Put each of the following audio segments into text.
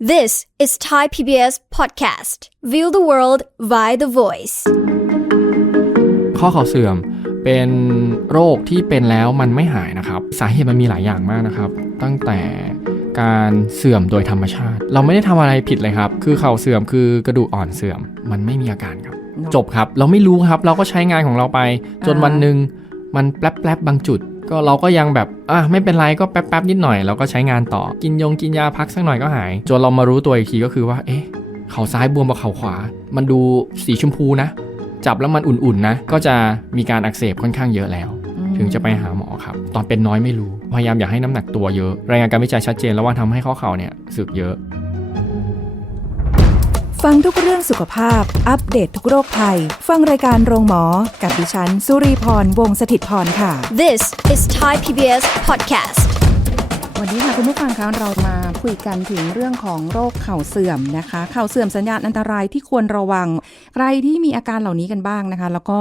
This is Thai PBS Podcast. View the world via the voice. ข้อเข่าเสื่อมเป็นโรคที่เป็นแล้วมันไม่หายนะครับ สาเหตุมันมีหลายอย่างมากนะครับ ตั้งแต่การเสื่อมโดยธรรมชาติ เราไม่ได้ทำอะไรผิดเลยครับ คือเข่าเสื่อมคือกระดูกอ่อนเสื่อม มันไม่มีอาการครับ จบครับ เราไม่รู้ครับ เราก็ใช้งานของเราไป จนวันหนึ่งมันแป๊บแป๊บๆบางจุด ก็เราก็ยังแบบอะไม่เป็นไรก็แป๊บแป๊บๆนิดหน่อยเราก็ใช้งานต่อกินยงกินยาพักสักหน่อยก็หาย จนเรามารู้ตัวอีกทีก็คือว่าเอ๊ะเข่าซ้ายบวมกว่าเข่าขวา มันดูสีชมพูนะ จับแล้วมันอุ่นๆนะ ก็จะมีการอักเสบค่อนข้างเยอะแล้ว ถึงจะไปหาหมอครับ ตอนเป็นน้อยไม่รู้ พยายามอย่าให้น้ำหนักตัวเยอะ รายงานการวิจัยชัดเจนแล้วว่าทำให้ข้อเข่าเนี่ยสึกเยอะ ฟังทุกเรื่องสุขภาพ อัปเดตททุกโรคภัย ฟังรายการโรงหมอ กับดิฉัน สุรีพร วงศิตพรค่ะ This is Thai PBS Podcast. วันนี้ค่ะคุณผู้ฟังคะเรามา คุยกันถึงเรื่องของโรคเข่าเสื่อมนะคะ เข่าเสื่อมสัญญาณอันตรายที่ควรระวัง ใครที่มีอาการเหล่านี้กันบ้างนะคะ แล้วก็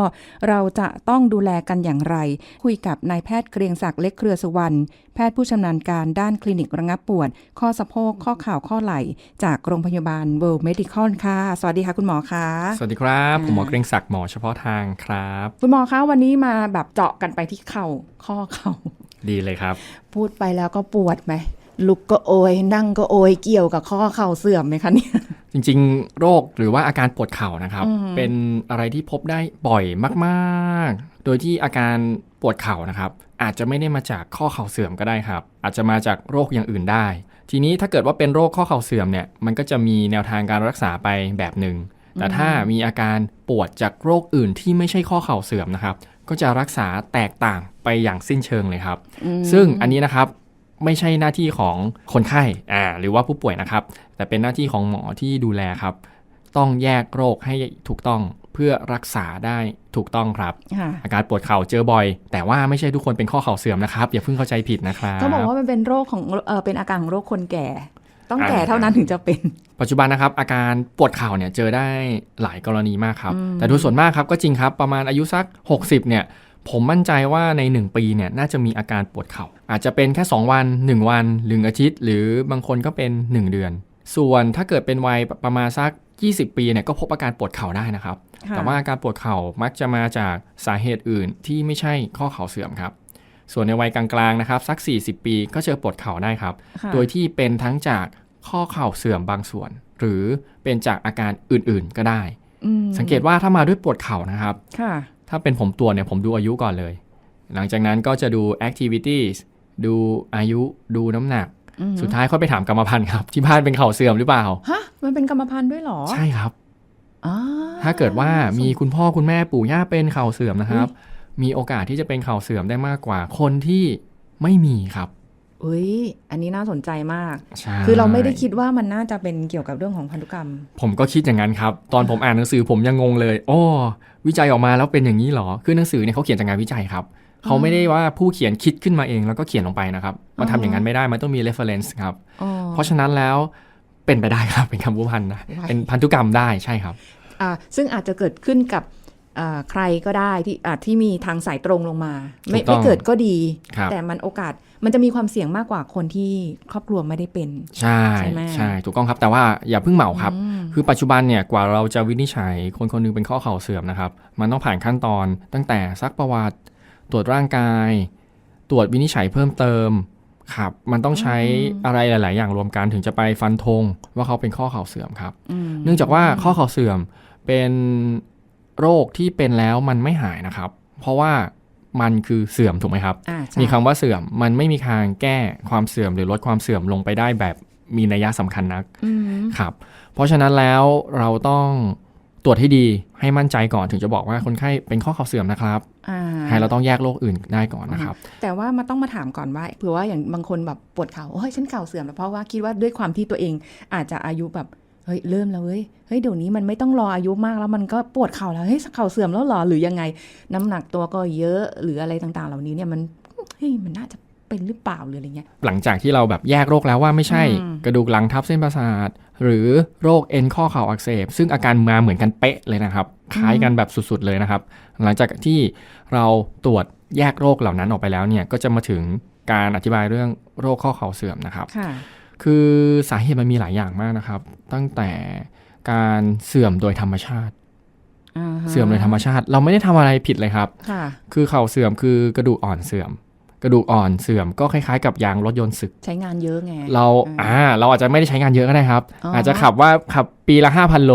เราจะต้องดูแลกันอย่างไร คุยกับนายแพทย์เกรียงศักดิ์เล็กเครือสุวรรณแพทย์ผู้ชำนาญการด้านคลินิกระงับปวด ข้อสะโพกข้อเข่าข้อไหล่ จากโรงพยาบาล World Medical ค่ะ สวัสดีค่ะคุณหมอคะสวัสดีครับอ่าผมหมอเกรงศักดิ์หมอเฉพาะทางครับ คุณหมอคะวันนี้มาแบบเจาะกันไปที่เข่าข้อเข่าดีเลยครับ พูดไปแล้วก็ปวดไหม ลุกก็โอยนั่งก็โอยเกี่ยวกับข้อเข่าเสื่อมไหมคะเนี่ยจริงๆ โรคหรือว่าอาการปวดเข่านะครับอืมเป็นอะไรที่พบได้บ่อยมากๆ โดยที่อาการปวดเข่านะครับ อาจจะไม่ได้มาจากข้อเข่าเสื่อมก็ได้ครับ อาจจะมาจากโรคอย่างอื่นได้ ทีนี้ถ้าเกิดว่าเป็นโรคข้อเข่าเสื่อมเนี่ยมันก็จะมีแนวทางการรักษาไปแบบหนึ่งแต่ถ้ามีอาการปวดจากโรคอื่นที่ไม่ใช่ข้อเข่าเสื่อมนะครับ ก็จะรักษาแตกต่างไปอย่างสิ้นเชิงเลยครับ ซึ่งอันนี้นะครับ ไม่ใช่หน้าที่ของคนไข้อ่าหรือว่าผู้ป่วยนะครับ แต่เป็นหน้าที่ของหมอที่ดูแลครับ ต้องแยกโรคให้ถูกต้องเพื่อรักษาได้ถูกต้องครับค่ะอาการปวดเข่าเจอบ่อย แต่ว่าไม่ใช่ทุกคนเป็นข้อเข่าเสื่อมนะครับอย่าเพิ่งเข้าใจผิดนะครับก็บอกว่ามันเป็นโรคของเออเป็นอาการของโรคคนแก่ ต้องอ่าแก่เท่านั้นถึงจะเป็น ปัจจุบันนะครับ อาการปวดเข่าเนี่ยเจอได้หลายกรณีมากครับอืมแต่โดยส่วนมากครับก็จริงครับประมาณอายุสัก 60เนี่ย ผมมั่นใจว่าใน 1 ปีเนี่ยน่าจะมีอาการปวดเข่า อาจจะเป็นแค่ 2 วัน 1 วันหรืออาทิตย์ หรือบางคนก็เป็น 1 เดือน ส่วนถ้าเกิดเป็นวัยประมาณสัก 20 ปีเนี่ยก็พบอาการปวดเข่าได้นะครับค่ะแต่ว่าอาการปวดเข่ามักจะมาจากสาเหตุอื่นที่ไม่ใช่ข้อเข่าเสื่อมครับ ส่วนในวัยกลางๆนะครับสัก 40 ปีก็เจอปวดเข่าได้ครับค่ะโดยที่เป็นทั้งจากข้อเข่าเสื่อมบางส่วน หรือเป็นจากอาการอื่นๆก็ได้อืมสังเกตว่าถ้ามาด้วยปวดเข่านะครับค่ะ ถ้าเป็นผมตัวเนี่ยผมดูอายุก่อนเลย หลังจากนั้นก็จะดู activities ดูอายุดูน้ำหนักอืมสุดท้ายค่อยไปถามกรรมพันธุ์ครับ ที่บ้านเป็นเข่าเสื่อมหรือเปล่า ฮะ มันเป็นกรรมพันธุ์ด้วยเหรอ ใช่ครับอ่ถ้าเกิดว่ามีคุณพ่อคุณแม่ปู่ย่าเป็นเข่าเสื่อมนะครับ มีโอกาสที่จะเป็นเข่าเสื่อมได้มากกว่าคนที่ไม่มีครับเอ้ย อันนี้น่าสนใจมากใช่คือเราไม่ได้คิดว่ามันน่าจะเป็นเกี่ยวกับเรื่องของพันธุกรรม ผมก็คิดอย่างนั้นครับ ตอนผมอ่านหนังสือผมยังงงเลย โอ้ วิจัยออกมาแล้วเป็นอย่างนี้เหรอ คือหนังสือเนี่ยเขาเขียนจากงานวิจัยครับเขาไม่ได้ว่าผู้เขียนคิดขึ้นมาเองแล้วก็เขียนลงไปนะครับ มันทำอย่างนั้นไม่ได้ มันต้องมี reference ครับอ๋อเพราะฉะนั้นแล้วเป็นไปได้ครับ เป็นคำพูพันธ์นะว้ายเป็นพันธุกรรมได้ใช่ครับอ่าซึ่งอาจจะเกิดขึ้นกับอ่า ใครก็ได้ที่อ่าที่มีทางสายตรงลงมา ไม่ถูกต้องไม่เกิดก็ดีครับแต่มันโอกาสมันจะมีความเสี่ยงมากกว่าคนที่ครอบครัวไม่ได้เป็น ใช่ใช่ไหมใช่ถูกต้องครับแต่ว่าอย่าเพิ่งเหมาครับอืมคือปัจจุบันเนี่ยกว่าเราจะวินิจฉัยคนคนหนึงเป็นข้อเข่าเสื่อมนะครับ มันต้องผ่านขั้นตอนตั้งแต่ซักประวัติ ตรวจร่างกาย ตรวจวินิจฉัยเพิ่มเติมครับมันต้องใช้อะไรหลาย ๆ อย่างรวมกันถึงจะไปฟันธงว่าเขาเป็นข้อเข่าเสื่อมครับอืมเนื่องจากว่าข้อเข่าเสื่อมเป็น โรคที่เป็นแล้วมันไม่หายนะครับ เพราะว่ามันคือเสื่อมถูกไหมครับอ่าใช่มีคำว่าเสื่อมมันไม่มีทางแก้ความเสื่อมหรือลดความเสื่อมลงไปได้แบบมีนัยสำคัญนักอืมครับ เพราะฉะนั้นแล้วเราต้องตรวจให้ดีให้มั่นใจก่อนถึงจะบอกว่าคนไข้เป็นข้อเข่าเสื่อมนะครับอ่าให้เราต้องแยกโรคอื่นได้ก่อนนะครับ แต่ว่ามาต้องมาถามก่อนว่าเผื่อว่าอย่างบางคนแบบปวดเข่าโอ้ยฉันเข่าเสื่อมแล้วเพราะว่าคิดว่าด้วยความที่ตัวเองอาจจะอายุแบบ เฮ้ยเริ่มแล้วเว้ยเฮ้ยเดี๋ยวนี้มันไม่ต้องรออายุมากแล้วมันก็ปวดเข่าแล้วเฮ้ยเข่าเสื่อมแล้วเหรอหรือยังไง น้ำหนักตัวก็เยอะหรืออะไรต่างๆ เหล่านี้เนี่ยมันเฮ้ยมันน่าจะเป็นหรือเปล่าหรืออะไรเงี้ย หลังจากที่เราแบบแยกโรคแล้วว่าไม่ใช่อืมกระดูกหลังทับเส้นประสาท หรือโรคเอ็นข้อเข่าอักเสบ ซึ่งอาการมาเหมือนกันเป๊ะเลยนะครับ คล้ายกันแบบสุดๆเลยนะครับ หลังจากที่เราตรวจแยกโรคเหล่านั้นออกไปแล้วเนี่ยก็จะมาถึงการอธิบายเรื่องโรคข้อเข่าเสื่อมนะครับ ค่ะคือสาเหตุมันมีหลายอย่างมากนะครับ ตั้งแต่การเสื่อมโดยธรรมชาติอ่าฮะเสื่อมโดยธรรมชาติ เราไม่ได้ทำอะไรผิดเลยครับค่ะคือเข่าเสื่อมคือกระดูกอ่อนเสื่อม กระดูกอ่อนเสื่อมก็คล้ายๆ กับยางรถยนต์สึก ใช้งานเยอะไง เราอืมอ่าเราอาจจะไม่ได้ใช้งานเยอะก็ได้ครับอ๋อออาจจะขับว่าขับปีละ5,000โล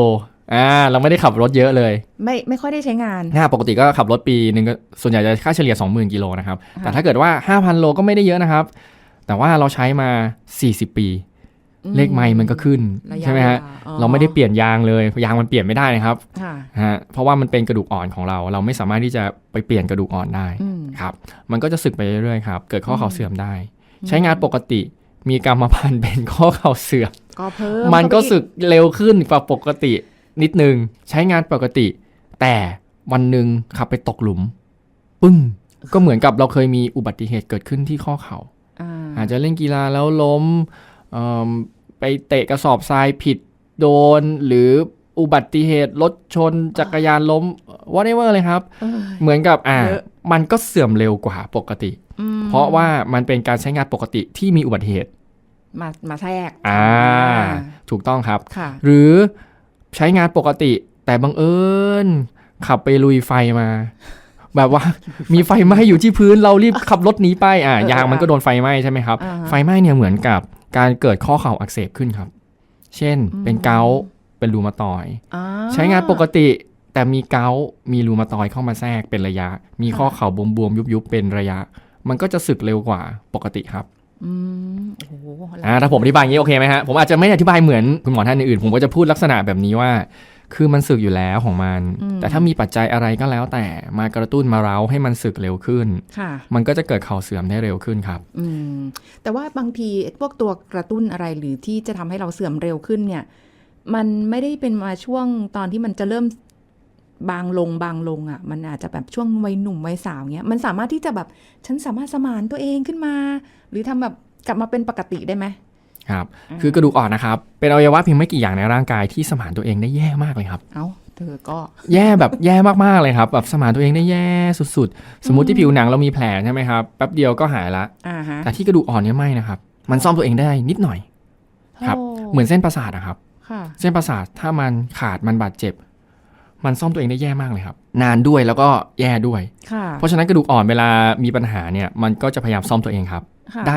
อ่าเราไม่ได้ขับรถเยอะเลย ไม่ไม่ค่อยได้ใช้งานถ้าปกติก็ขับรถปีหนึ่งก็ส่วนใหญ่จะค่าเฉลี่ย 20,000 กิโลนะครับค่ะแต่ถ้าเกิดว่า 5,000 โลก็ไม่ได้เยอะนะครับ แต่ว่าเราใช้มา 40 ปีอืมเลขไมล์มันก็ขึ้นระยะใช่ไหมฮะเวลาอ๋อเราไม่ได้เปลี่ยนยางเลยยางมันเปลี่ยนไม่ได้นะครับค่ะฮะเพราะว่ามันเป็นกระดูกอ่อนของเรา เราไม่สามารถที่จะไปเปลี่ยนกระดูกอ่อนได้อืมครับมันก็จะสึกไปเรื่อยๆครับเกิดข้อเข่าเสื่อมได้อืมใช้งานปกติมีกรรมพันธุ์เป็นข้อเข่าเสื่อมก็เพิ่มมันก็เข้าไปอีสึกเร็วขึ้นกว่าปกตินิดนึงใช้งานปกติ แต่วันหนึ่งขับไปตกหลุม ปึ้งก็เหมือนกับเราเคยมีอุบัติเหตุเกิดขึ้นที่ข้อเขา่า อ่าอาจจะเล่นกีฬาแล้วล้มเอิ่มไปเตะกระสอบทรายผิดโดน หรืออุบัติเหตุรถชนจักรยานล้ม whatever เลยครับเอ้ยเหมือนกับอ่าเยอะมันก็เสื่อมเร็วกว่าปกติอืมเพราะว่ามันเป็นการใช้งานปกติที่มีอุบัติเหตุ มามาแทรกอ่าถูกต้องครับค่ะหรือใช้งานปกติแต่บังเอิญขับไปลุยไฟมา แบบว่ามีไฟไหม้อยู่ที่พื้นเรารีบขับรถหนีไปอะเออเออยางมันก็โดนไฟไหม้ใช่ไหมครับอ่าฮะไฟไหม้เนี่ยเหมือนกับการเกิดข้อเข่าอักเสบขึ้นครับ เช่นอืมเป็นเกาต์เป็นรูมาตอยด์อ่าใช้งานปกติแต่มีเกาต์มีรูมาตอยด์เข้ามาแทรกเป็นระยะ มีข้อเข่าบวมๆยุบๆเป็นระยะ มันก็จะสึกเร็วกว่าปกติครับอืมโอ้โหอ่าถ้าผมอธิบายอย่างนี้โอเคไหมฮะ ผมอาจจะไม่อธิบายเหมือนคุณหมอท่านอื่นๆผมก็จะพูดลักษณะแบบนี้ว่า คือมันสึกอยู่แล้วของมัน แต่ถ้ามีปัจจัยอะไรก็แล้วแต่มากระตุ้นมาเร้าให้มันสึกเร็วขึ้นค่ะมันก็จะเกิดเข่าเสื่อมได้เร็วขึ้นครับอืมแต่ว่าบางทีพวกตัวกระตุ้นอะไรหรือที่จะทำให้เราเสื่อมเร็วขึ้นเนี่ย มันไม่ได้เป็นมาช่วงตอนที่มันจะเริ่มบางลงบางลงอะ่ะ มันอาจจะแบบช่วงวัยหนุ่มวัยสาวเนี้ยมันสามารถที่จะแบบฉันสามารถสมานตัวเองขึ้นมา หรือทำแบบกลับมาเป็นปกติได้ไหม ครับคือกระดูกอ่อนนะครับ เป็นอวัยวะเพียงไม่กี่อย่างในร่างกายที่สมานตัวเองได้แย่มากเลยครับ เอ้าเธอก็แย่แบบแย่มากๆเลยครับแบบสมานตัวเองได้แย่สุดๆ สมมติที่ผิวหนังเรามีแผลใช่ไหมครับแป๊บเดียวก็หายละอ่าฮะแต่ที่กระดูกอ่อนเนี่ยไม่นะครับ มันซ่อมตัวเองได้นิดหน่อย ครับโเหมือนเส้นประสาทนะครับ ค่ะ เส้นประสาทถ้ามันขาดมันบาดเจ็บ มันซ่อมตัวเองได้แย่มากเลยครับ นานด้วยแล้วก็แย่ด้วย ค่ะ เพราะฉะนั้นกระดูกอ่อนเวลามีปัญหาเนี่ยมันก็จะพยายามซ่อมตัวเองครับ ค่ะ ได้